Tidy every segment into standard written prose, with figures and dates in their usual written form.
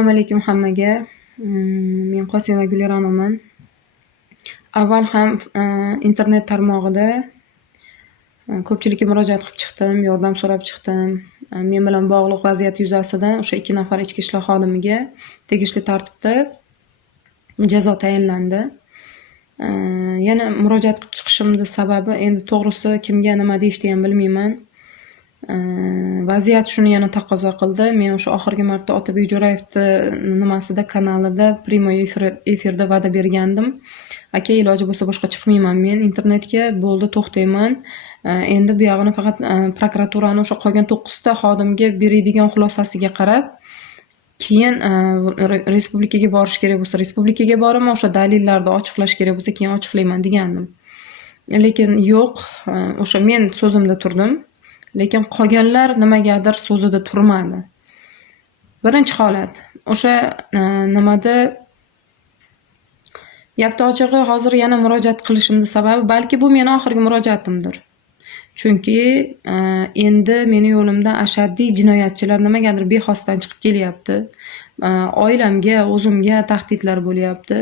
Assalomu alaykum hammaga. Men Qosimova Guliramoman. Avval ham internet tarmog'ida ko'pchilikka murojaat qilib chiqdim, yordam so'rab chiqdim. Men bilan bog'liq vaziyat yuzasidan o'sha 2 nafar ichki ishlar xodimiga tegishli tartibda jazo tayinlandi. Yana murojaat qilib chiqishimning sababi endi to'g'risi kimga nima deyishni ham bilmayman. Vaziyat shuni yana taqozo qildi. Men o'sha oxirgi marta Otabek Jo'rayevning kanalida primoy efirda va'da bergandim. Aka, iloji bo'lsa boshqa chiqmayman men internetga, bo'ldi to'xtayman. Endi bu yog'ini faqat prokuraturani o'sha qolgan 9 ta xodimga beradigan xulosasiga qarab, keyin respublikaga borish kerak bo'lsa respublikaga boraman, o'sha dalillarni ochiqlash kerak bo'lsa keyin ochiqlayman degandim. Lekin yo'q, o'sha men so'zimda turdim. Lekin qolganlar nimagadir so'zida turmadi. Birinchi holat, o'sha nimada gapni ochig'i hozir yana murojaat qilishimning sababi balki bu meni oxirgi murojaatimdir. Chunki endi meni yo'limdan ashaddiy jinoyatchilar nimagadir bexosdan chiqib kelyapti. Oilamga, o'zimga tahdidlar bo'lyapti.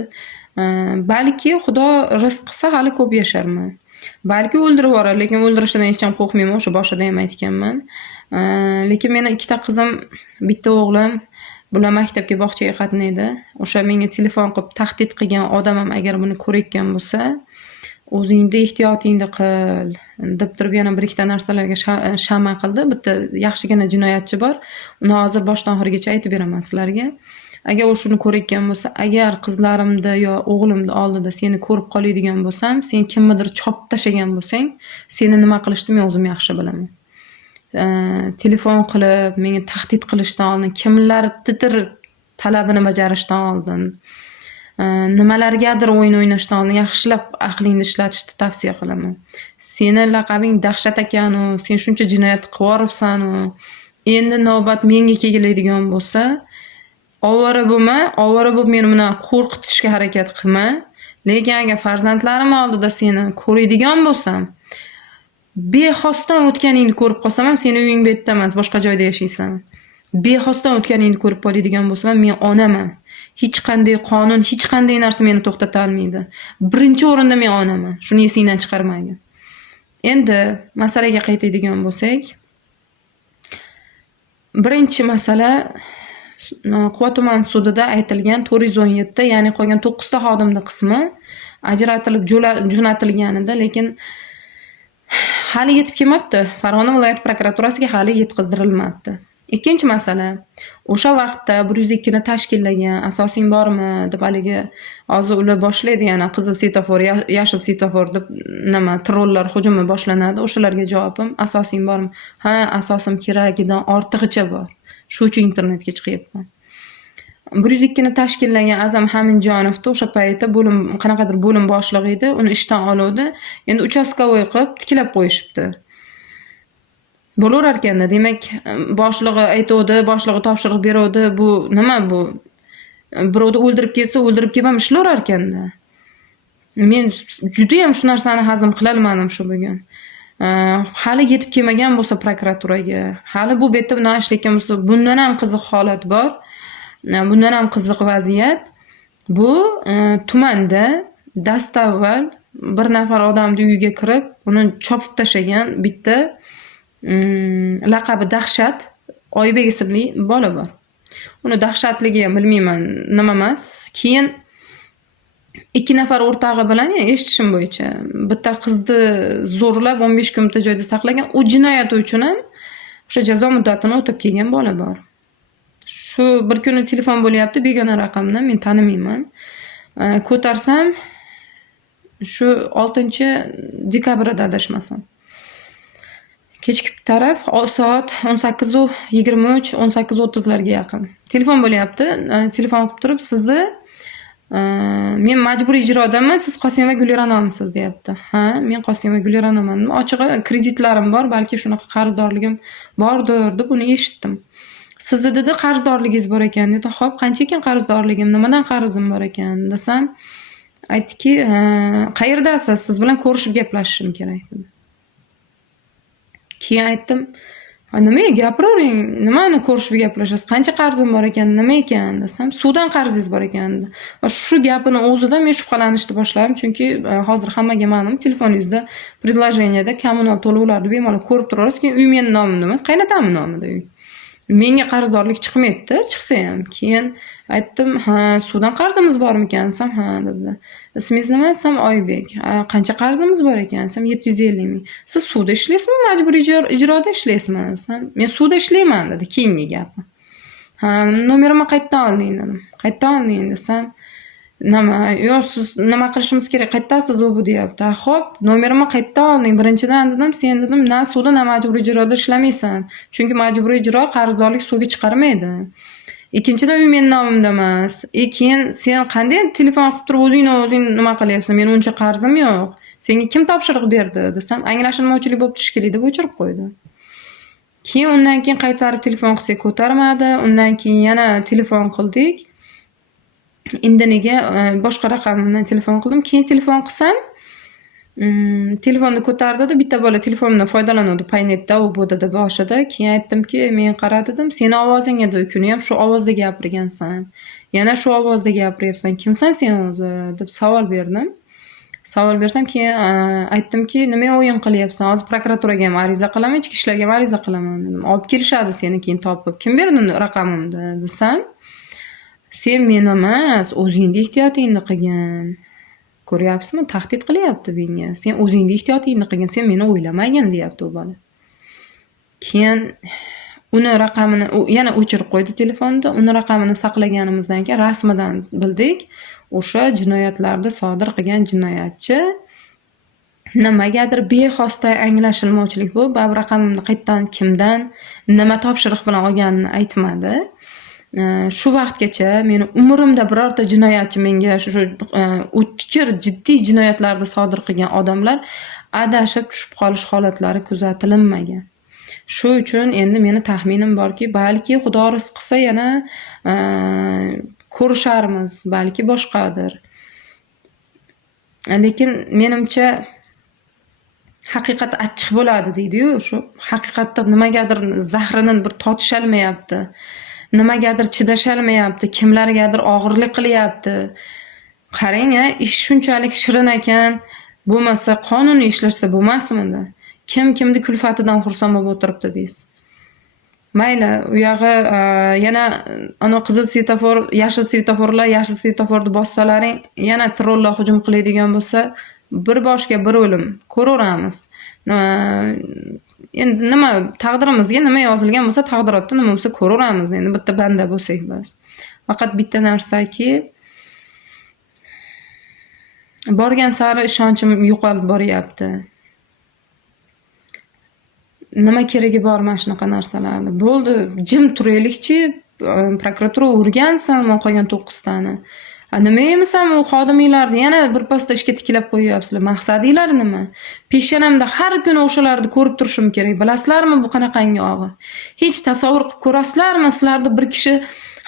Balki Xudo rizq qilsa hali ko'p yasharman. Balki o'ldirib yuborar, lekin o'ldirishdan hech ham qo'rqmayman, o'sha boshida ham aytganman. Lekin meni 2 ta qizim, bitta o'g'lim bular maktabga, bog'chaga qatnaydi. O'sha menga telefon qilib tahdid qilgan odamim agar buni ko'rayotgan bo'lsa, o'zingni ehtiyotingni qil deb turib yana 1-2 ta narsalarga shama qildi. Bitta yaxshigina jinoyatchi bor. Uni hozir boshdan oxirigacha aytib beraman sizlarga. Agar u shuni ko'rayotgan bo'lsa, agar qizlarimni yo o'g'limni oldida seni ko'rib qoladigan bo'lsam, sen kimnidir chopib tashlagan bo'lsang, seni nima qilishni men o'zim yaxshi bilaman. Telefon qilib menga tahdid qilishdan oldin, kimlarnidir talabini bajarishdan oldin, nimalargadir o'yin o'ynashdan oldin yaxshilab aqlingni ishlatishni tavsiya qilaman. Seni laqabing dahshat ekan-u, sen shuncha jinoyat qilib yoribsan-u, endi navbat menga keladigan bo'lsa, ovora bo'lma, ovora bo'lib meni bilan qo'rqitishga harakat qilma. Lekin agar farzandlarim oldida seni ko'radigan bo'lsam, bexosdan o'tganingni ko'rib qolsam ham seni uying bu yerda emas, boshqa joyda yashaysan. Bexosdan o'tganingni ko'rib qoladigan bo'lsam, men onaman. Hech qanday qonun, hech qanday narsa meni to'xtata olmaydi. Birinchi o'rinda men onaman. Shuni esingdan chiqarmagin. Endi masalaga qaytadigan bo'lsak, birinchi masala Quva tuman sudida aytilgan 417, ya'ni qolgan 9 ta xodimning qismi ajratilib jo'natilganida, lekin hali yetib kelmabdi. Farg'ona viloyat prokuraturasiga hali yetkazdirilmabdi. Ikkinchi masala, o'sha vaqtda 102 ni tashkillagan asosing bormi deb haligi hozir ular boshlaydi, yana qizil svetofor, yashil svetofor deb nima trollar hujumi boshlanadi. O'shalarga javobim asosing bormi? Ha, asosim keragidan ortig'icha bor. Shu uchun internetga chiqyapman. 102 ni tashkillagan Azam Haminjonovni o'sha paytda qanaqadir bo'lim boshlig'i edi, uni ishdan oluvdi. Endi uchastkovoy qilib tiklab qo'yishibdi. Bo'lar ekanda, demak, boshlig'i aytuvdi, boshlig'i topshiriq beruvdi. Bu nima bu? Birovni o'ldirib kelsa, o'ldirib kelmam ishlar ekanda. Men juda ham shu narsani hazm qila olmadim shu bugun. Hali yetib kelmagan bo'lsa prokuraturaga, hali bu betda bilan ishlayotgan bo'lsa, bundan ham qiziq holat bor. Bundan ham qiziq vaziyat. Bu tumanda dastavval bir nafar odamning uyiga kirib, uni chopib tashlagan bitta laqabi Dahshat Oybek ismli bola bor. Uni dahshatligi ham bilmayman, nima emas. Keyin 2 nafar o'rtog'i bilan eshitishim bo'yicha bitta qizni zo'rlab 15 kun bitta joyda saqlagan. U jinoyati uchun ham o'sha jazo muddatini o'tab kelgan bola bor. Shu bir kuni telefon bo'lyapti begona raqamdan, men tanimayman. Ko'tarsam shu 6-dekabrda adashmasam. Kechki taraf soat 18:23, 18:30 larga yaqin. Telefon bo'lyapti. Telefon qilib turib, sizni men majburiy ijrodaman, siz Qosimova Guliranomisiz deyapti. Ha, men Qosimova Guliranomman. Ochig'i kreditlarim bor, balki shunaqa qarzdorligim bordir deb uni eshitdim. Sizni dedi qarzdorligingiz bor ekan dedi. Xo'p, qancha ekan qarzdorligim? Nimadan qarzim bor ekan desam, aytdiki, qayerdasiz? Siz bilan ko'rishib gaplashishim kerak dedi. Keyin aytdim, Nimaga gapiravering? Nimani ko'rishib gaplashasiz? Qancha qarzim bor ekan? Nima ekan desam, suvdan qarzingiz bor ekan dedi. Va shu gapini o'zida men shubhalanishni boshladim, chunki hozir hammaga ma'lum, telefoningizda предложениеda kommunal to'lovlarni bemalol ko'rib turasiz. Keyin uy meni nomimda emas, qaynotamning nomida uy. Menga qarzdorlik chiqmaydi, chiqsa ham. Keyin aytdim, "Ha, suvdan qarzimiz bormikan?" desam, "Ha" dedi. "Ismingiz nima?" desam, "Oybek." "Qancha qarzimiz bor ekan?" desam, 750 ming. "Siz suvda ishlaysizmi, majburiy ijroda ishlaysizmi?" desam, "Men suvda ishlayman" dedi. Keyingi gapi. "Ha, nomerimni qayerdan olding?" dedim. "Qayerdan olding?" desam, "Nima? Yo'q, siz nima qilishimiz kerak? Qayerdasiz u bu?" deyapti. "Xo'p, nomerimni qayerdan olding?" Birinchidan dedim, "Sen dedim, na suvda, na majburiy ijroda ishlamaysan. Chunki majburiy ijro qarzdorlik suvga chiqarmaydi. Ikkinchidan uy meni nomimda emas. Keyin sen qanday telefon qilib turib o'zing nima qilyapsan? Meni uncha qarzim yo'q. Senga kim topshiriq berdi?" desam, "Anglashilmovchilik bo'lib tushkilik" deb o'chirib qo'ydi. Keyin undan keyin qaytarib telefon qilsak ko'tarmadi. Undan keyin yana telefon qildik. Indiniga boshqa raqamdan telefon qildim. Keyin telefon qilsam, telefonni ko'tardi-da, bitta bola telefonimdan foydalanuvdi paynetda, u bu dedi boshida. Keyin aytdimki, "Men qara" dedim, "Seni ovozing edi, u kuni ham shu ovozda gapirgansan. Yana shu ovozda gapiryapsan. Kimsan sen o'zi?" deb savol berdim. Savol bersam, keyin aytdimki, "Nima o'yin qilyapsan? Hozir prokuraturaga ham ariza qilaman, ichki ishlarga ham ariza qilaman" dedim. "Olib kelishadi seni keyin topib. Kim berdi raqamimni?" desam, "Sen meni emas, o'zingni ehtiyotingni qilgin. Ko'ryapsizmi? Tahdid qilyapti menga. Sen o'zingni ehtiyotingni qilgin, sen meni o'ylamagin" deyapti u bola. Keyin uni raqamini yana o'chirib qo'ydi telefonda. Uni raqamini saqlaganimizdan keyin rasmidan bildik, o'sha jinoyatlarni sodir qilgan jinoyatchi nimagadir bexosdan anglashilmovchilik bo'lib, bu raqamimni qayerdan, kimdan, nima topshiriq bilan olganini aytmadi. Shu vaqtgacha meni umrimda birorta jinoyatchi menga shu o'tkir jiddiy jinoyatlarni sodir qilgan odamlar adashib tushib qolish holatlari kuzatilmagan. Shu uchun endi meni taxminim borki, balki Xudo rizq qilsa yana ko'risharmiz, balki boshqadir. Lekin menimcha haqiqat achchiq bo'ladi deydi-yu, shu haqiqatda nimagadir zahrini bir totisholmayapti. Nimagadir chidasholmayapti, kimlargadir og'irlik qilyapti. Qarang-a, ish shunchalik shirin ekan, bo'lmasa qonuniy ishlashsa bo'lmasmidi? Kimni kulfatidan xursand bo'lib o'tiribdi deysiz. Mayli, u yog'i yana ana qizil svetofor, yashil svetoforlar, yashil svetoforni bossalaring, yana trollar hujum qiladigan bo'lsa, bir boshga bir o'lim ko'raveramiz. Endi nima taqdirimizga nima yozilgan bo'lsa, taqdirotda nima bo'lsa ko'raveramiz. Endi bitta banda bo'lsak bas. Faqat bitta narsaki, borgan sari ishonchim yo'qolib boryapti. Nima keragi bor mana shunaqa narsalarni? Bo'ldi, jim turaylikchi, prokuratura o'rgansin men qolgan 9 tani. Nima emisan u xodimlarni yana bir pasda ishga tiklab qo'yyapsizlar? Maqsadinglar nima? Peshonamda har kuni o'shalarni ko'rib turishim kerak. Bilasizlarmi bu qanaqangi og'ir? Hech tasavvur qilib ko'rasizlarmi? Sizlarni bir kishi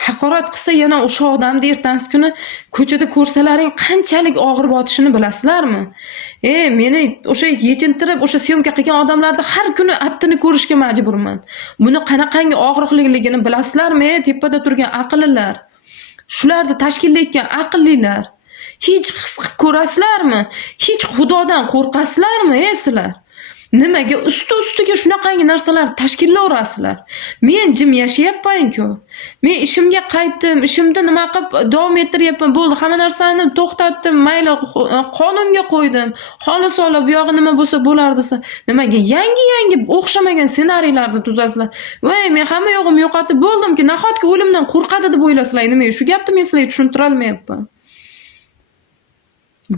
haqorat qilsa, yana o'sha odamni ertangi kuni ko'chada ko'rsalaring qanchalik og'ir botishini bilasizlarmi? Meni o'sha yechintirib, o'sha syomka qilgan odamlarni har kuni aptini ko'rishga majburman. Buni qanaqangi og'riqligini bilasizlarmi? Tepada turgan aqllilar. Shularni tashkillayotgan aqllilar. Hech his qilib ko'rasizlarmi? Hech Xudodan qo'rqasizlarmi sizlar? Nimaga usti-ustiga shunaqangi narsalar tashkillayverasizlar? Men jim yashayapman-ku. Men ishimga qaytdim, ishimda nima qilib davom ettiryapman. Bo'ldi, hamma narsani to'xtatdim, mayli qonunga qo'ydim. Xolis-ola bu yog'i nima bo'lsa bo'lar desa, nimaga yangi o'xshamagan ssenariylarni tuzasizlar? Voy, men hamma yo'g'imni yo'qotib bo'ldimki, nahotki o'limdan qo'rqadi deb o'ylasizlar. Nimaga shu gapni men sizlarga tushuntira olmayapman.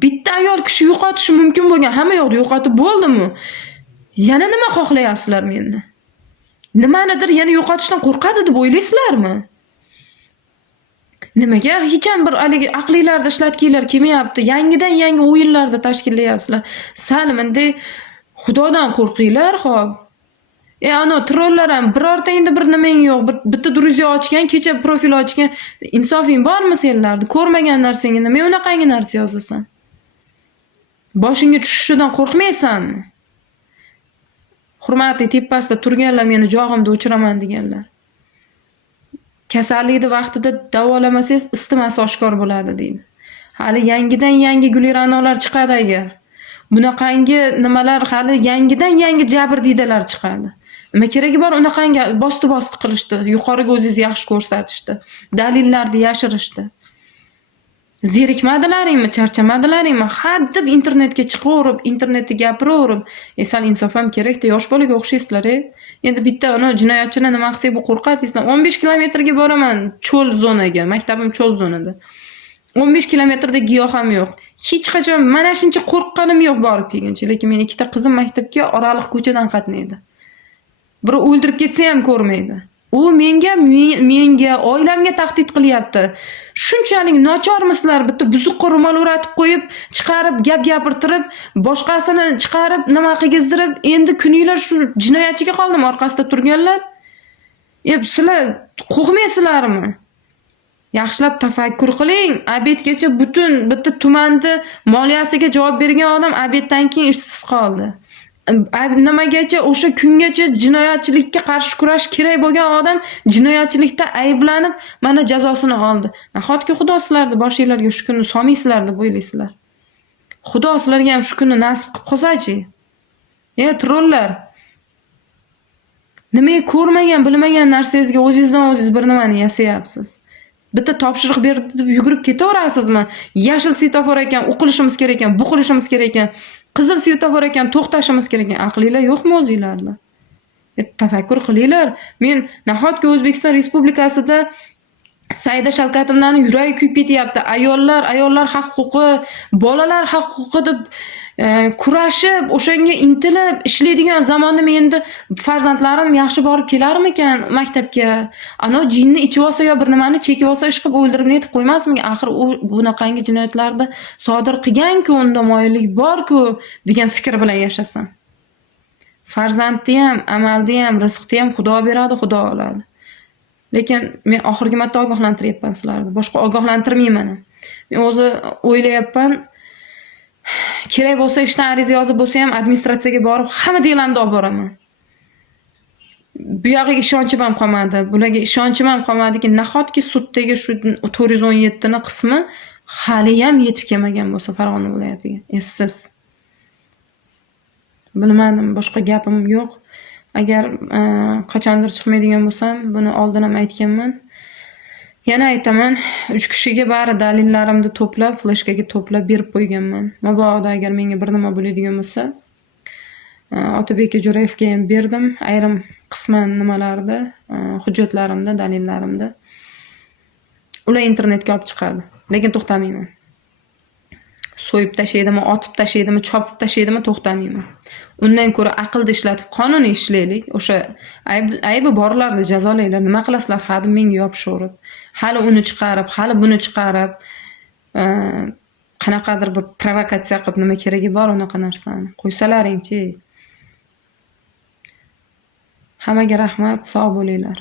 Bitta ayol kishi yo'qotishi mumkin bo'lgan hamma yo'qni yo'qotib bo'ldimi? Yana nima xohlayapsizlar mendan? Nimanidir yana yo'qotishdan qo'rqadi deb o'ylaysizlarmi? Nimaga hech ham bir haligi aqllilarda ishlatganlar kelmayapti? Yangi o'yinlarda tashkillayapsizlar. Sal bunday Xudodan qo'rqinglar, xo'p. Ana trollar ham birortangda bir nimang yo'q, bitta druziya ochgan, kecha profil ochgan. Insofing bormi senlarda? Ko'rmagan narsangga nima unaqangi narsa yozasan? Boshingga tushishidan qo'rqmaysanmi? Hurmatli tepasida turganlar meni jog'imda o'chiraman deganlar. Kasallikni vaqtida davolamasangiz isitmasi oshkor bo'ladi deydi. Hali yangidan yangi guliranolar chiqadi agar. Bunaqangi nimalar hali yangidan yangi jabrdiydalar chiqadi. Nima keragi bor unaqangi bosti qilishdi, yuqoriga o'zingiz yaxshi ko'rsatishdi, dalillarni yashirishdi. Zerikmadilaringmi, charchamadilaringmi? Haddib internetga chiqaverib, internetda gapiraverib, sal insof ham kerakda, yosh bolaga o'xshaysizlar. Endi bitta uni jinoyatchini nima qilsak bu qo'rqatingizlar. 15 kilometrga boraman cho'l zonaga, maktabim cho'l zonada. 15 kilometrda giyoh ham yo'q. Hech qachon mana shuncha qo'rqqanim yo'q borib kelguncha, lekin men ikkita qizim maktabga oraliq ko'chadan qatnaydi. Biri o'ldirib ketsa ham ko'rmaydi. U menga, oilamga tahdid qilyapti. Shunchalik nochormisizlar, bitta buzuqqa ro'mol o'ratib qo'yib, chiqarib gap gapirtirib, boshqasini chiqarib nima qilgizdirib, endi kuninglar shu jinoyatchiga qoldimi orqasida turganlar? Sizlar qo'rqmaysizlarmi? Yaxshilab tafakkur qiling. Abedgacha butun bitta tumanni moliyasiga javob bergan odam abeddan keyin ishsiz qoldi. Nimagacha o'sha kungacha jinoyatchilikka qarshi kurash kerak bo'lgan odam jinoyatchilikda ayblanib, mana jazosini oldi. Nahotki Xudo sizlarni boshingizlarga shu kunni solmaysizlar deb o'ylaysizlar. Xudo sizlarga ham shu kunni nasib qilib qolsa-chi? Trollar. Nima ko'rmagan, bilmagan narsangizga o'zingizdan o'zingiz bir nimani yasayapsiz. Bitta topshiriq berdi deb yugurib ketaverasizmi? Yashil svetofor ekan, o'qilishimiz kerak ekan, bu qilishimiz kerak ekan. Qizil svetofor ekan, to'xtashimiz kerak ekan. Aqlinglar yo'qmi o'zingizlarda? Tafakkur qilinglar. Men nahotki O'zbekiston Respublikasida Saida Shavkatovnaning yuragi kuyib ketyapti. Ayollar haq-huquqi, bolalar haq-huquqi deb kurashib, o'shanga intilib ishlaydigan zamonda men endi farzandlarim yaxshi borib kelarmikan maktabga? Ana jinni ichib olsa yo bir nimani chekib olsa ish qilib o'ldirib netib qo'ymasmikan? Axir u bunaqangi jinoyatlarni sodir qilgan-ku, unda moyillik bor-ku degan fikr bilan yashasin. Farzandni ham, amalni ham, rizqni ham Xudo beradi, Xudo oladi. Lekin men oxirgi marta ogohlantiryapman sizlarni. Boshqa ogohlantirmayman. Men o'zi o'ylayapman, kerak bo'lsa ishdan ariza yozib bo'lsa ham administratsiyaga borib hamma delamni olib boraman. Bu yog'iga ishonchim ham qolmadi. Bularga ishonchim ham qolmadiki, nahotki suddagi shu 417 ni qismi hali ham yetib kelmagan bo'lsa Farg'ona viloyatiga. Siz bilmadim, boshqa gapim yo'q. Agar qachondir chiqmaydigan bo'lsam, buni oldin ham aytganman. Yana aytaman, 3 kishiga bari dalillarimni to'plab, fleshkaga to'plab berib qo'yganman. Mabodo agar menga bir nima bo'ladigan bo'lsa, Otabek Jo'rayevga ham berdim, ayrim qisman nimalarda, hujjatlarimda, dalillarimda. Ular internetga olib chiqadi, lekin to'xtamayman. So'yib tashaydimi, otib tashaydimi, chopib tashaydimi, to'xtamayman. Undan ko'ra aqlni ishlatib, qonuniy ishlaylik. O'sha aybi borlarni jazolaylar. Nima qilasizlar? Hali menga yopishaverib, hali uni chiqarib, hali buni chiqarib, qanaqadir bir provokatsiya qilib nima keragi bor unaqa narsani? Qo'ysalaring-chi. Hammaga rahmat, sog' bo'linglar.